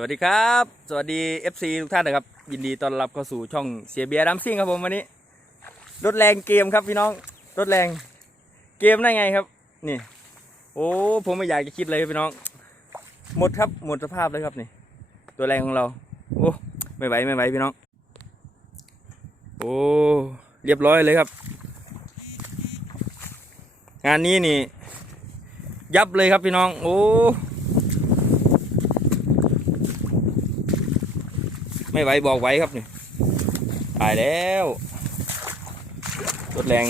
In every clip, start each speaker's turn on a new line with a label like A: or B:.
A: วัสดีครับ สวัสดี FC ทุกท่านนะครับ ยินดีต้อนรับเข้าสู่ช่องเสียเบียร์ดัมซิ่งครับผมวันนี้ รถแรงเกมครับพี่น้องรถแรงเกมได้ไงครับ นี่ โอ้ผมไม่อยากจะคิดเลยพี่น้อง หมดครับหมดสภาพเลยครับนี่ ตัวแรงของเรา โอ้ไม่ไหวไม่ไหวพี่น้อง โอ้เรียบร้อยเลยครับ งานนี้นี่ ยับเลยครับพี่น้อง โอ้ ไม่ไหวบอกไว้ครับนี่ตายแล้วรถแรง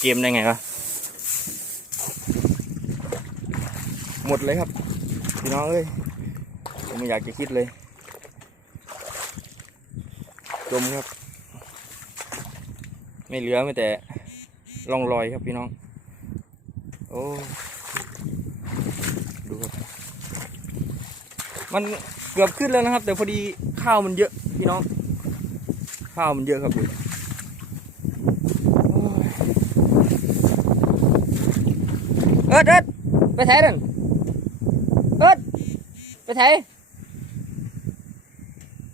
A: เกมได้ไงวะหมดเลยครับพี่น้องเอ้ยผมไม่อยากจะคิดเลยจมครับ ไม่เหลือไม่แต่ร่องรอยครับพี่น้อง โอ้ ดูครับ มัน เกือบขึ้นแล้วนะครับ แต่พอดีข้าวมันเยอะพี่น้อง ข้าวมันเยอะครับดูโอ้ยเอิดเอิดไปไถนั่นเอิดไปไถ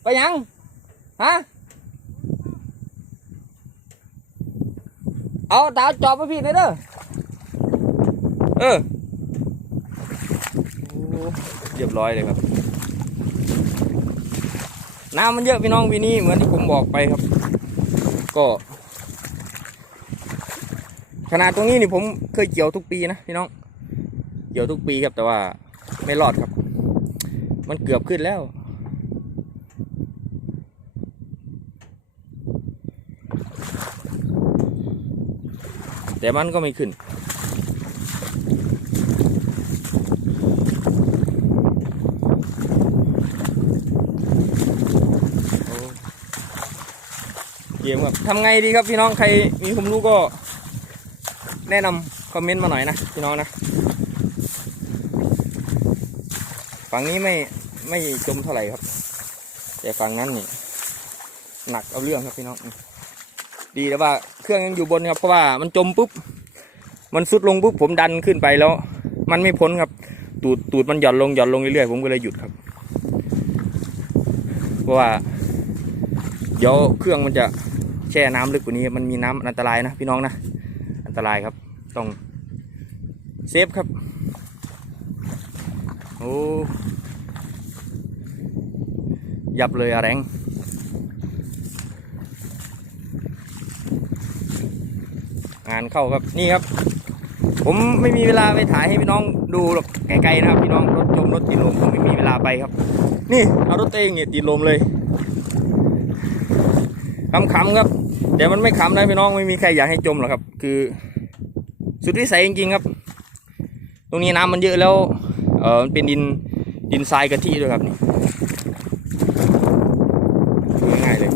A: ไปยังฮะเอาตาวจอบไปพี่หน่อยเด้อเออเรียบร้อยเลยครับ น้ำมันเยอะพี่น้องวีนี้เหมือนที่ผมบอกไปครับ ก็ ขนาดตรงนี้นี่ผมเคยเกี่ยวทุกปีนะพี่น้อง เกี่ยวทุกปีครับแต่ว่าไม่รอดครับ มันเกือบขึ้นแล้วแต่มันก็ไม่ขึ้น กมครับทำไงดีครับพี่น้องใครมีความรู้ก็ แนะนำคอมเมนต์มาหน่อยนะพี่น้องนะฝั่งนี้ไม่ไม่จมเท่าไหร่ครับ แต่ฝั่งนั้นนี่หนักเอาเรื่องครับพี่น้อง ดีแต่ว่าเครื่องยังอยู่บนครับเพราะว่ามันจมปุ๊บมันสุดลงปุ๊บผมดันขึ้นไปแล้ว มันไม่พ้นครับ ตูดตูดมันหย่อนลงหย่อนลงเรื่อยๆผมก็เลยหยุดครับ เพราะว่า เดี๋ยวเครื่องมันจะ แช่น้ำลึกกว่านี้มันมีน้ำอันตรายนะพี่น้องนะ อันตรายครับ ต้องเซฟครับ โอ้ยับเลยอะแรงงานเข้าครับนี่ครับ ผมไม่มีเวลาไปถ่ายให้พี่น้องดูหรอกไกลๆนะครับพี่น้องรถจมรถติดลมผมไม่มีเวลาไปครับ นี่เอารถเตงเนี่ยติดลมเลย ขำๆครับ แต่มันไม่ขำนะพี่น้องไม่มีใครอยากให้จมหรอกครับ คือ สุดวิสัยจริงๆครับ ตรงนี้น้ำมันเยอะแล้ว เออมันเป็นดินดินทรายกะทิด้วยครับนี่ดูง่ายเลย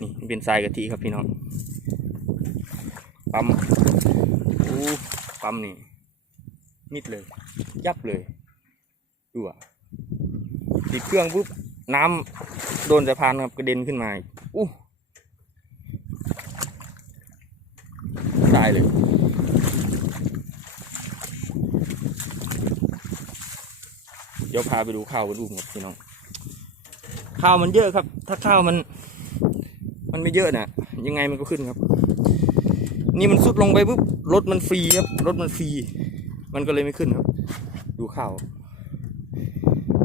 A: นี่มันเป็นทรายกะทิครับพี่น้องปั๊มโอ้ปั๊มนี่มิดเลย ยับเลยดูอะติดเครื่องปุ๊บน้ำโดนสะพานครับกระเด็นขึ้นมา อู้ตายเลยเดี๋ยวพาไปดูข้าวกันดูหมดพี่น้องข้าวมันเยอะครับ ถ้าข้าวมัน มันไม่เยอะน่ะยังไงมันก็ขึ้นครับ นี่มันสุดลงไปปุ๊บรถมันฟรีครับรถมันฟรี มันก็เลยไม่ขึ้นครับ ดูข้าว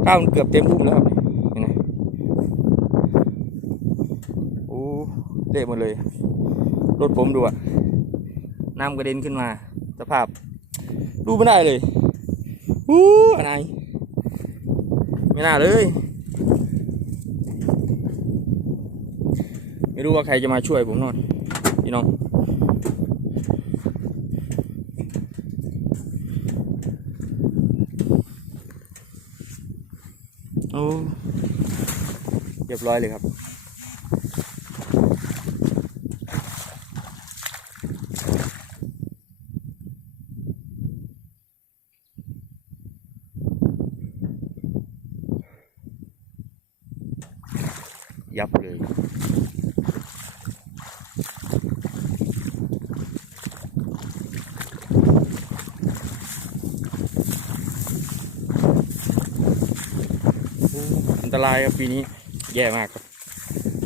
A: ข้าวมันเกือบเต็มลูกแล้วครับยังไงโอ้ เละหมดเลย รถผมดูอะน้ำกระเด็นขึ้นมา สภาพ ดูไม่ได้เลยอู้อะไรไม่น่าเลย ไม่รู้ว่าใครจะมาช่วยผมนอยพี่น้องโอ้เรียบร้อยเลยครับ ยันตรายครับปีนี้แย่มากครับ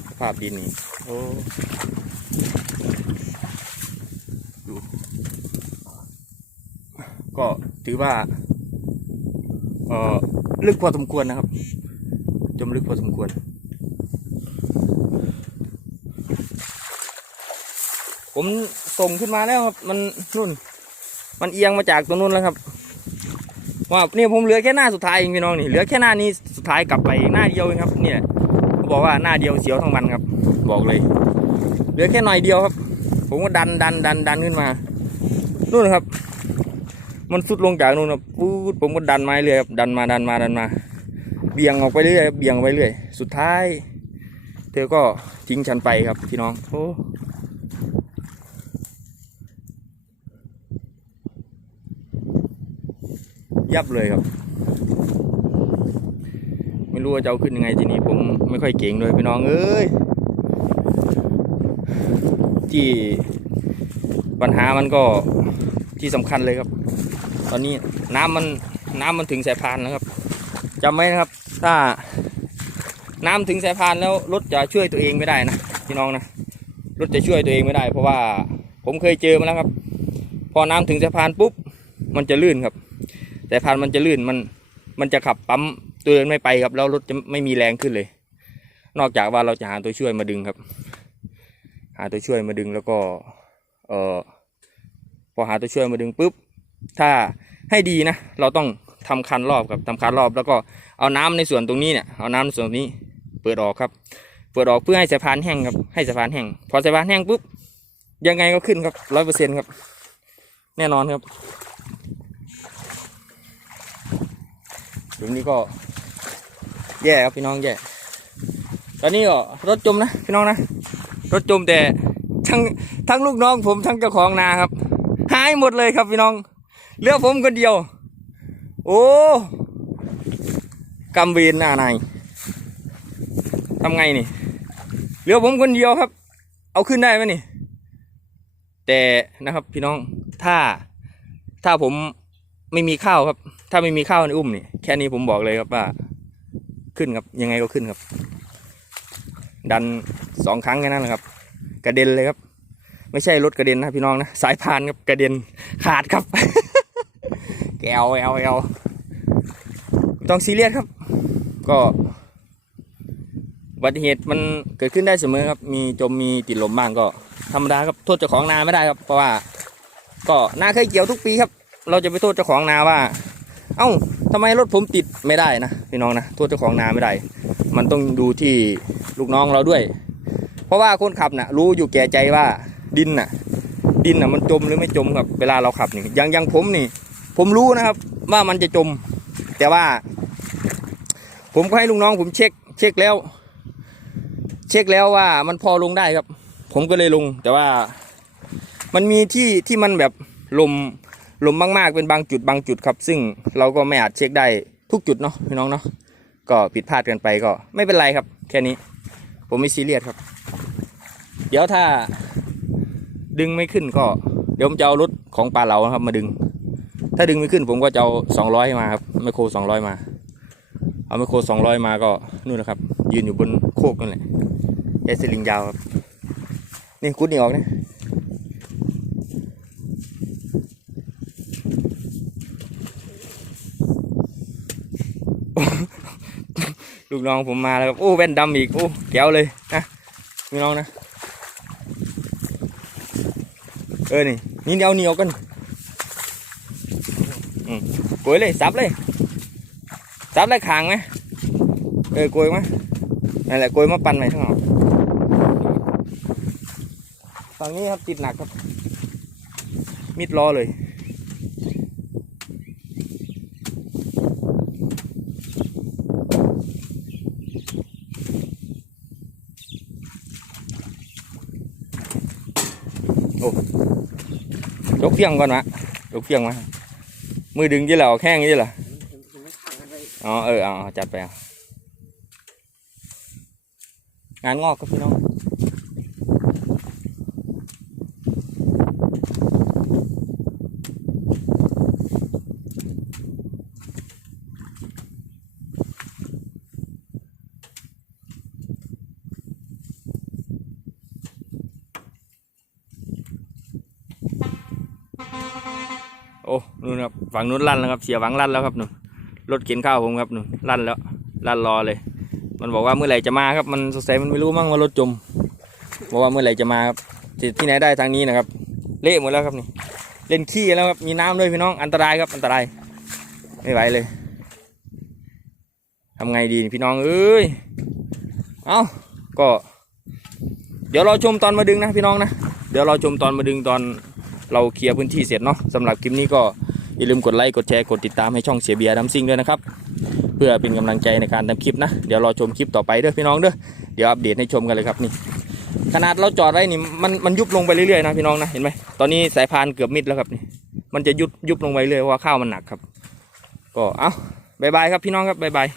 A: สภาพดินนี่โอ้ดูก็ถือว่าเอ่อลึกพอสมควรนะครับ จมลึกพอสมควร ผมส่งขึ้นมาแล้วครับ มันนุ่น มันเอียงมาจากตรงนู้นแล้วครับ ว่าเนี่ยผมเหลือแค่หน้าสุดท้ายเองพี่น้องนี่เหลือแค่หน้านี้สุดท้ายกลับไปหน้าเดียวเองครับ เนี่ยเขาบอกว่าหน้าเดียวเสียวทั้งวันครับ บอกเลย เหลือแค่หน่อยเดียวครับ ผมก็ดันดันดันดันขึ้นมานู่นครับ มันสุดลงจากนู่นครับปุ๊บผมก็ดันมาเรื่อยครับดันมาดันมาดันมาเบี่ยงออกไปเรื่อยเบี่ยงไปเรื่อย สุดท้าย เธอก็ทิ้งฉันไปครับพี่น้องโอ้ ยับเลยครับ ไม่รู้ว่าจะเอาขึ้นยังไงทีนี้ผมไม่ค่อยเก่งเลยพี่น้องเอ้ยที่ปัญหามันก็ที่สำคัญเลยครับ ตอนนี้น้ำมันน้ำมันถึงสายพานแล้วครับจำไว้นะครับ ถ้าน้ำถึงสายพานแล้วรถจะช่วยตัวเองไม่ได้นะพี่น้องนะรถจะช่วยตัวเองไม่ได้ เพราะว่าผมเคยเจอมาแล้วครับ พอน้ำถึงสายพานปุ๊บ มันจะลื่นครับ สายพานมันจะลื่นมันมันจะขับปั๊มตัวเองไม่ไปครับ แล้วรถจะไม่มีแรงขึ้นเลย นอกจากว่าเราจะหาตัวช่วยมาดึงครับ หาตัวช่วยมาดึงแล้วก็ เอ่อพอหาตัวช่วยมาดึงปุ๊บ ถ้าให้ดีนะ เราต้องทำคันรอบครับทำคันรอบ แล้วก็เอาน้ำในส่วนตรงนี้เนี่ย เอาน้ำในส่วนนี้ เปิดออกครับ เปิดออกเพื่อให้สายพานแห้งครับ ให้สายพานแห้ง พอสายพานแห้งปุ๊บ ยังไงก็ขึ้นครับร้อยเปอร์เซ็นต์ครับ แน่นอนครับ ตรงนี้ก็ แย่ครับพี่น้องแย่ตอนนี้ก็รถจมนะพี่น้องนะรถจมแต่ทั้งทั้งลูกน้องผมทั้งเจ้าของนาครับ หายหมดเลยครับพี่น้องเหลือผมคนเดียว โอ้กำเวรหน้านายทำไงนี่เหลือผมคนเดียวครับ เอาขึ้นได้ไหมนี่ แต่นะครับพี่น้องถ้าถ้าผมไม่มีข้าวครับ ถ้าไม่มีข้าวในอุ้มนี่แค่นี้ผมบอกเลยครับว่าขึ้นครับยังไงก็ขึ้นครับ ดันสองครั้งแค่นั้นแหละครับ กระเด็นเลยครับ ไม่ใช่รถกระเด็นนะพี่น้องนะสายพานครับกระเด็นขาดครับแกวแอลแอลไม่ต้องซีเรียสครับ ก็อุบัติเหตุมันเกิดขึ้นได้เสมอครับ มีจมมีติดลมบ้างก็ธรรมดาครับโทษเจ้าของนาไม่ได้ครับ เพราะว่า ก็นาเคยเกี่ยวทุกปีครับ เราจะไปโทษเจ้าของนาว่า เอ้าทำไมรถผมติดไม่ได้นะพี่น้องนะโทษเจ้าของนาไม่ได้ มันต้องดูที่ลูกน้องเราด้วย เพราะว่าคนขับน่ะ รู้อยู่แก่ใจว่าดินน่ะ ดินน่ะมันจมหรือไม่จมครับเวลาเราขับนี่อย่างอย่างผมนี่ ผมรู้นะครับ ว่ามันจะจม แต่ว่า ผมก็ให้ลูกน้องผมเช็ค เช็คแล้ว เช็คแล้วว่ามันพอลงได้ครับ ผมก็เลยลง แต่ว่า มันมีที่ที่มันแบบลม ลมมากๆเป็นบางจุดบางจุดครับ ซึ่งเราก็ไม่อาจเช็คได้ทุกจุดเนาะพี่น้องเนาะก็ผิดพลาดกันไปก็ไม่เป็นไรครับ แค่นี้ผมไม่ซีเรียสครับ เดี๋ยวถ้าดึงไม่ขึ้นก็ เดี๋ยวผมจะเอารถของปลาเหลาครับ มาดึง ถ้าดึงไม่ขึ้นผมก็จะเอาสองร้อยมาครับไมโครสองร้อยมา เอาไมโครสองร้อยมาก็นู่นนะครับ ยืนอยู่บนโคกนั่นแหละยายสลิงยาวครับ นี่กุดนี่ออกนะ ลูกน้องผมมาแล้วครับโอ้แว่นดำอีกโอ้แก้วเลยนะพี่น้องนะเออนี่นี่เอาเหนียวกันอืมกวยเลยซับเลยซับเลยขางไหมเออกวยไหมนั่นแหละกวยมาปั่นไปทั้งหมดฝั่งนี้ครับติดหนักครับมิดล้อเลย ยกเฟียงก่อนวะยกเฟียงมามือดึงยี่เหล่าแข้งยี่เหล่าอ๋อเออเอาจัดไปอะงานงอกครับพี่น้อง โอ้นู่นครับฝั่งนู้นลั่นแล้วครับเสียหวังลั่นแล้วครับนู่นรถเข็นข้าวผมครับนู่นลั่นแล้วลั่นรอเลย มันบอกว่าเมื่อไหร่จะมาครับ มันสงสัยมันไม่รู้มั้งว่ารถจมบอกว่าเมื่อไหร่จะมาครับที่ที่ไหนได้ทางนี้นะครับ เละหมดแล้วครับนี่เล่นขี้แล้วครับมีน้ำด้วยพี่น้องอันตรายครับอันตรายไม่ไหวเลยทำไงดีพี่น้องเอ้ยเอ้าก็ เดี๋ยวเราชมตอนมาดึงนะพี่น้องนะเดี๋ยวเราชมตอนมาดึงตอน เราเคลียร์พื้นที่เสร็จเนาะสำหรับคลิปนี้ก็อย่าลืมกดไลค์กดแชร์กดติดตามให้ช่องเสียเบียร์ดัมซิงด้วยนะครับ เพื่อเป็นกำลังใจในการทำคลิปนะ เดี๋ยวรอชมคลิปต่อไปเด้อพี่น้องเด้อเดี๋ยวอัปเดตให้ชมกันเลยครับนี่ ขนาดเราจอดไว้นี่มันมันยุบลงไปเรื่อยๆนะพี่น้องนะเห็นไหมตอนนี้สายพานเกือบมิดแล้วครับนี่ มันจะยุบยุบลงไปเรื่อยเพราะว่าข้าวมันหนักครับ ก็เอ้าบายบายครับพี่น้องครับบายบาย